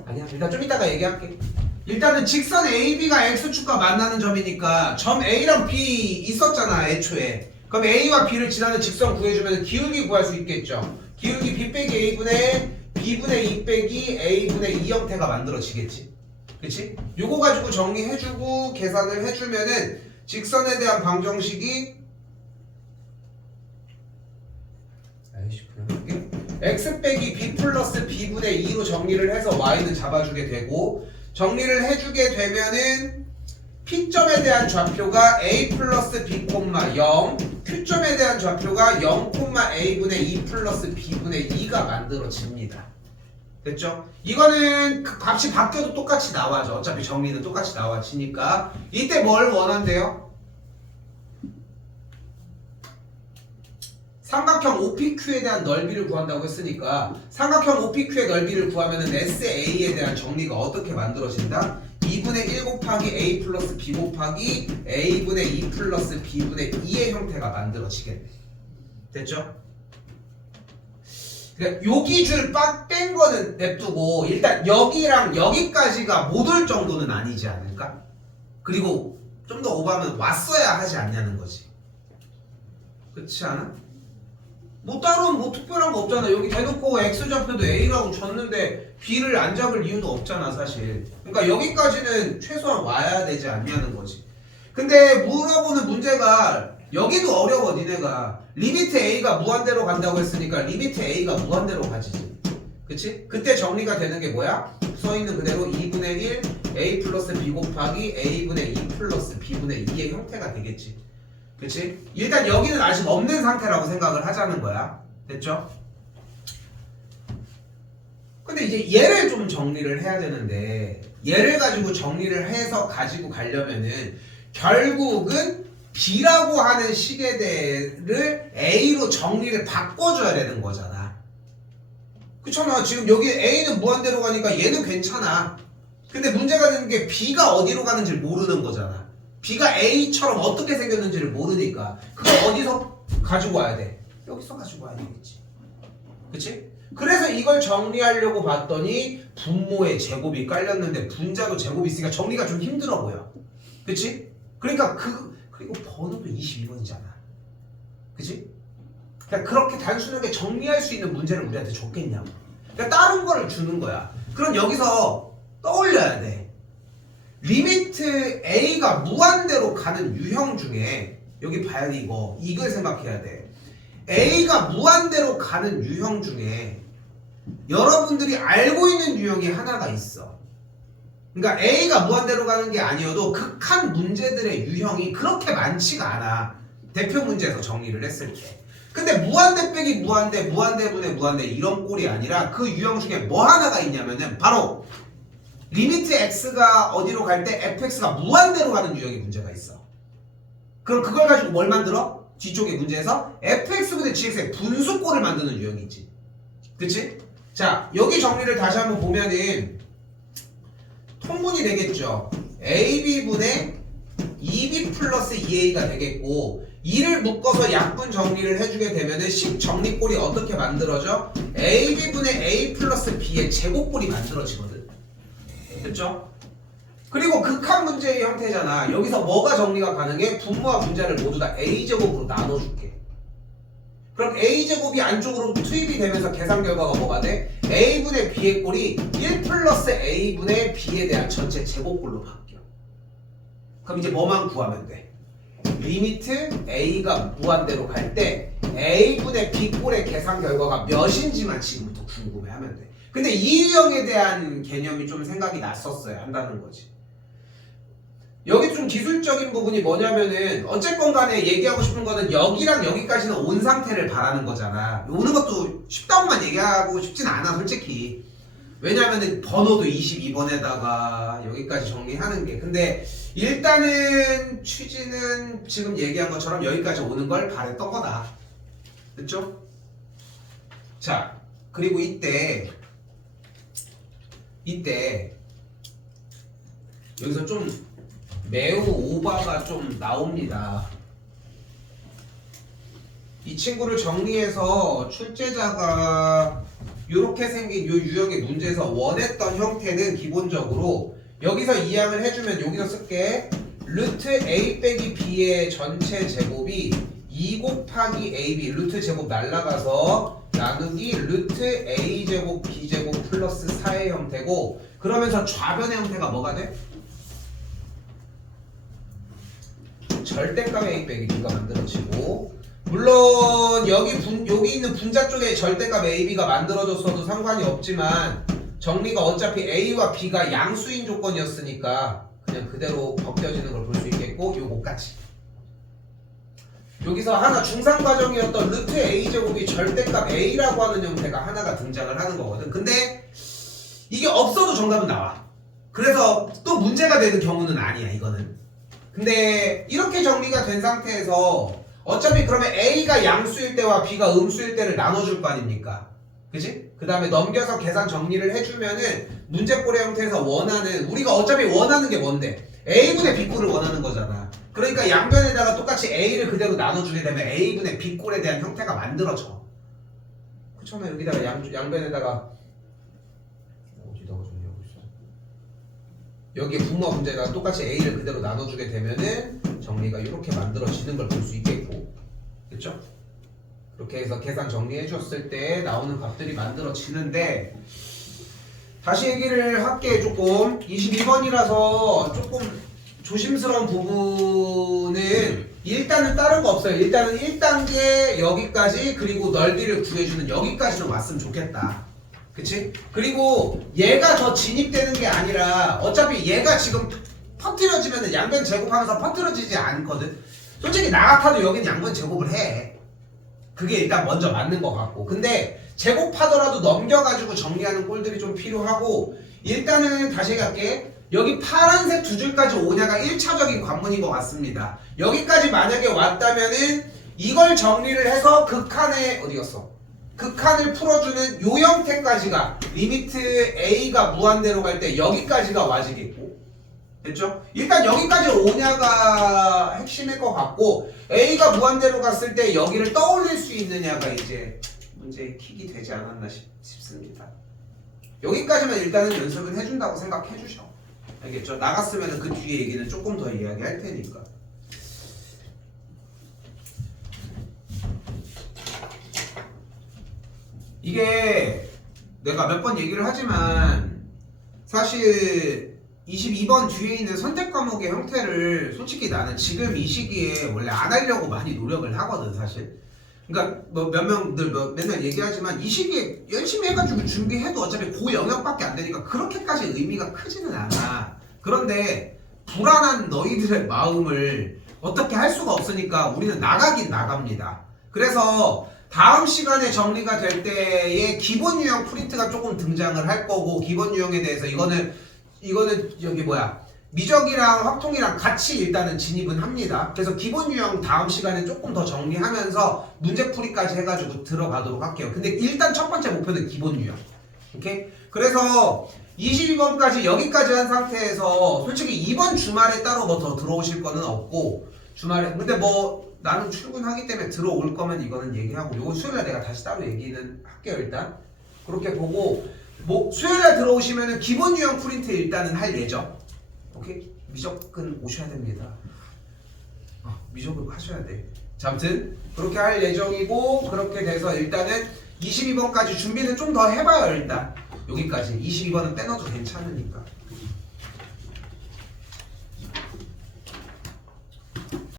아니야. 일단 좀 이따가 얘기할게. 일단은 직선 AB가 X축과 만나는 점이니까 점 A랑 B 있었잖아 애초에. 그럼 A와 B를 지나는 직선 구해주면 기울기 구할 수 있겠죠. 기울기 B 빼기 A분의 B분의 2 빼기 A분의 2 형태가 만들어지겠지. 그치? 요거 가지고 정리해주고 계산을 해주면은 직선에 대한 방정식이 X 빼기 B 플러스 B분의 2로 정리를 해서 Y는 잡아주게 되고 정리를 해주게 되면은 P점에 대한 좌표가 A 플러스 B, 0 Q점에 대한 좌표가 0, A분의 2 플러스 B분의 2가 만들어집니다. 됐죠? 이거는 그 값이 바뀌어도 똑같이 나와죠. 어차피 정리는 똑같이 나와지니까 이때 뭘 원한대요? 삼각형 OPQ에 대한 넓이를 구한다고 했으니까 삼각형 OPQ의 넓이를 구하면은 SA에 대한 정리가 어떻게 만들어진다? 2분의 1 곱하기 A 플러스 B 곱하기 A분의 2 플러스 B분의 2의 형태가 만들어지겠네. 됐죠? 그러니까 여기 줄 뺀 거는 냅두고 일단 여기랑 여기까지가 못 올 정도는 아니지 않을까? 그리고 좀 더 오버하면 왔어야 하지 않냐는 거지. 그렇지 않아? 뭐 따로 뭐 특별한 거 없잖아. 여기 대놓고 X좌표도 A라고 줬는데 B를 안 잡을 이유는 없잖아 사실. 그러니까 여기까지는 최소한 와야 되지 않냐는 거지. 근데 물어보는 문제가 여기도 어려워. 니네가 리미트 A가 무한대로 간다고 했으니까 리미트 A가 무한대로 가지지. 그치? 그때 정리가 되는 게 뭐야? 써있는 그대로 2분의 1 A 플러스 B 곱하기 A분의 2 플러스 B분의 2의 형태가 되겠지. 그치? 일단 여기는 아직 없는 상태라고 생각을 하자는 거야. 됐죠? 근데 이제 얘를 좀 정리를 해야 되는데 얘를 가지고 정리를 해서 가지고 가려면은 결국은 B라고 하는 시계대를 A로 정리를 바꿔줘야 되는 거잖아. 그렇잖아. 지금 여기 A는 무한대로 가니까 얘는 괜찮아. 근데 문제가 되는 게 B가 어디로 가는지 모르는 거잖아. B가 A처럼 어떻게 생겼는지를 모르니까 그걸 어디서 가지고 와야 돼? 여기서 가지고 와야 되겠지. 그치? 그래서 이걸 정리하려고 봤더니 분모의 제곱이 깔렸는데 분자도 제곱이 있으니까 정리가 좀 힘들어 보여. 그치? 그러니까 그리고 번호도 22번이잖아. 그치? 그러니까 그렇게 단순하게 정리할 수 있는 문제를 우리한테 줬겠냐고. 그러니까 다른 거를 주는 거야. 그럼 여기서 떠올려야 돼. 리미트 A가 무한대로 가는 유형 중에 여기 봐야 돼. 이걸 생각해야 돼. A가 무한대로 가는 유형 중에 여러분들이 알고 있는 유형이 하나가 있어. 그러니까 A가 무한대로 가는 게 아니어도 극한 문제들의 유형이 그렇게 많지가 않아. 대표 문제에서 정리를 했을 때. 근데 무한대 빼기 무한대, 무한대분의 무한대 이런 꼴이 아니라 그 유형 중에 뭐 하나가 있냐면은 바로 리미트 x가 어디로 갈 때 fx가 무한대로 가는 유형의 문제가 있어. 그럼 그걸 가지고 뭘 만들어? 뒤쪽의 문제에서 fx분의 gx의 분수꼴을 만드는 유형이 있지. 그치? 자, 여기 정리를 다시 한번 보면은 통분이 되겠죠. ab분의 2b 플러스 2a가 되겠고 이를 묶어서 약분 정리를 해주게 되면은 식정리꼴이 어떻게 만들어져? ab분의 a 플러스 b의 제곱꼴이 만들어지거든. 됐죠? 그리고 극한 문제의 형태잖아. 여기서 뭐가 정리가 가능해? 분모와 분자를 모두 다 a제곱으로 나눠줄게. 그럼 a제곱이 안쪽으로 투입이 되면서 계산 결과가 뭐가 돼? a분의 b의 꼴이 1 플러스 a분의 b에 대한 전체 제곱꼴로 바뀌어. 그럼 이제 뭐만 구하면 돼? 리미트 a가 무한대로 갈 때 a분의 b꼴의 계산 결과가 몇인지만 지금부터 궁금해하면 돼. 근데 이 유형에 대한 개념이 좀 생각이 났었어야 한다는 거지. 여기 좀 기술적인 부분이 뭐냐면은 어쨌건 간에 얘기하고 싶은 거는 여기랑 여기까지는 온 상태를 바라는 거잖아. 오는 것도 쉽다고만 얘기하고 싶진 않아 솔직히. 왜냐면은 번호도 22번에다가 여기까지 정리하는 게. 근데 일단은 취지는 지금 얘기한 것처럼 여기까지 오는 걸 바랬던 거다. 됐죠? 자, 그리고 이때 여기서 좀 매우 오바가 좀 나옵니다. 이 친구를 정리해서 출제자가 이렇게 생긴 이 유형의 문제에서 원했던 형태는 기본적으로 여기서 이항을 해주면 여기서 쓸게. 루트 a 빼기 b의 전체 제곱이 2 곱하기 ab 루트 제곱 날라가서 나누기 루트 a제곱 b제곱 플러스 4의 형태고, 그러면서 좌변의 형태가 뭐가 돼? 절대값 a 빼기 b가 만들어지고, 물론 여기 있는 분자 쪽에 절대값 a, b가 만들어졌어도 상관이 없지만 정리가 어차피 a와 b가 양수인 조건이었으니까 그냥 그대로 벗겨지는 걸 볼 수 있겠고, 요거까지. 여기서 하나 중상과정이었던 루트 a제곱이 절대값 a라고 하는 형태가 하나가 등장을 하는 거거든. 근데 이게 없어도 정답은 나와. 그래서 또 문제가 되는 경우는 아니야 이거는. 근데 이렇게 정리가 된 상태에서 어차피 그러면 A가 양수일 때와 B가 음수일 때를 나눠줄 거 아닙니까? 그지? 그 다음에 넘겨서 계산 정리를 해주면은 문제꼴의 형태에서 원하는, 우리가 어차피 원하는 게 뭔데? A분의 B꼴을 원하는 거잖아. 그러니까 양변에다가 똑같이 A를 그대로 나눠주게 되면 A분의 B꼴에 대한 형태가 만들어져. 그렇잖아. 여기다가 양변에다가 어디다가 정리하고 있어? 여기에 분모 문제에다가 똑같이 A를 그대로 나눠주게 되면은 정리가 이렇게 만들어지는 걸 볼 수 있겠고, 그렇죠? 그렇게 해서 계산 정리해 줬을 때 나오는 값들이 만들어지는데, 다시 얘기를 할게. 조금 22번이라서 조금 조심스러운 부분은 일단은 다른 거 없어요. 일단은 1단계 여기까지, 그리고 넓이를 구해주는 여기까지는 왔으면 좋겠다. 그치? 그리고 얘가 더 진입되는 게 아니라 어차피 얘가 지금 퍼뜨려지면은 양변 제곱하면서 퍼뜨려지지 않거든. 솔직히 나 같아도 여긴 양변 제곱을 해. 그게 일단 먼저 맞는 것 같고, 근데 제곱하더라도 넘겨가지고 정리하는 꼴들이 좀 필요하고, 일단은 다시 얘기할게. 여기 파란색 두 줄까지 오냐가 1차적인 관문인 것 같습니다. 여기까지 만약에 왔다면은 이걸 정리를 해서 극한에 어디 갔어? 극한을 풀어주는 요 형태까지가, 리미트 A가 무한대로 갈 때 여기까지가 와지겠고, 됐죠? 일단 여기까지 오냐가 핵심일 것 같고, A가 무한대로 갔을 때 여기를 떠올릴 수 있느냐가 이제 문제의 킥이 되지 않았나 싶습니다. 여기까지만 일단은 연습은 해준다고 생각해 주셔. 알겠죠? 나갔으면 그 뒤에 얘기는 조금 더 이야기할 테니까. 이게 내가 몇 번 얘기를 하지만 사실 22번 뒤에 있는 선택 과목의 형태를 솔직히 나는 지금 이 시기에 원래 안 하려고 많이 노력을 하거든 사실. 그러니까 뭐 몇 명들 맨날 얘기하지만 이 시기에 열심히 해가지고 준비해도 어차피 그 영역밖에 안 되니까 그렇게까지 의미가 크지는 않아. 그런데 불안한 너희들의 마음을 어떻게 할 수가 없으니까 우리는 나가긴 나갑니다. 그래서 다음 시간에 정리가 될 때의 기본 유형 프린트가 조금 등장을 할 거고, 기본 유형에 대해서 이거는 여기 미적이랑 확통이랑 같이 일단은 진입은 합니다. 그래서 기본 유형 다음 시간에 조금 더 정리하면서 문제풀이까지 해가지고 들어가도록 할게요. 근데 일단 첫 번째 목표는 기본 유형. 오케이? 그래서 22번까지 여기까지 한 상태에서 솔직히 이번 주말에 따로 뭐 더 들어오실 거는 없고, 주말에 근데 뭐 나는 출근하기 때문에 들어올 거면 이거는 얘기하고, 요거 수요일날 내가 다시 따로 얘기는 할게요. 일단 그렇게 보고, 뭐 수요일날 들어오시면은 기본 유형 프린트 일단은 할 예정. 오케이? 미적은 오셔야 됩니다. 미적은 하셔야 돼. 자, 아무튼 그렇게 할 예정이고, 그렇게 돼서 일단은 22번까지 준비는 좀 더 해봐요. 일단 여기까지 22번은 빼놔도 괜찮으니까.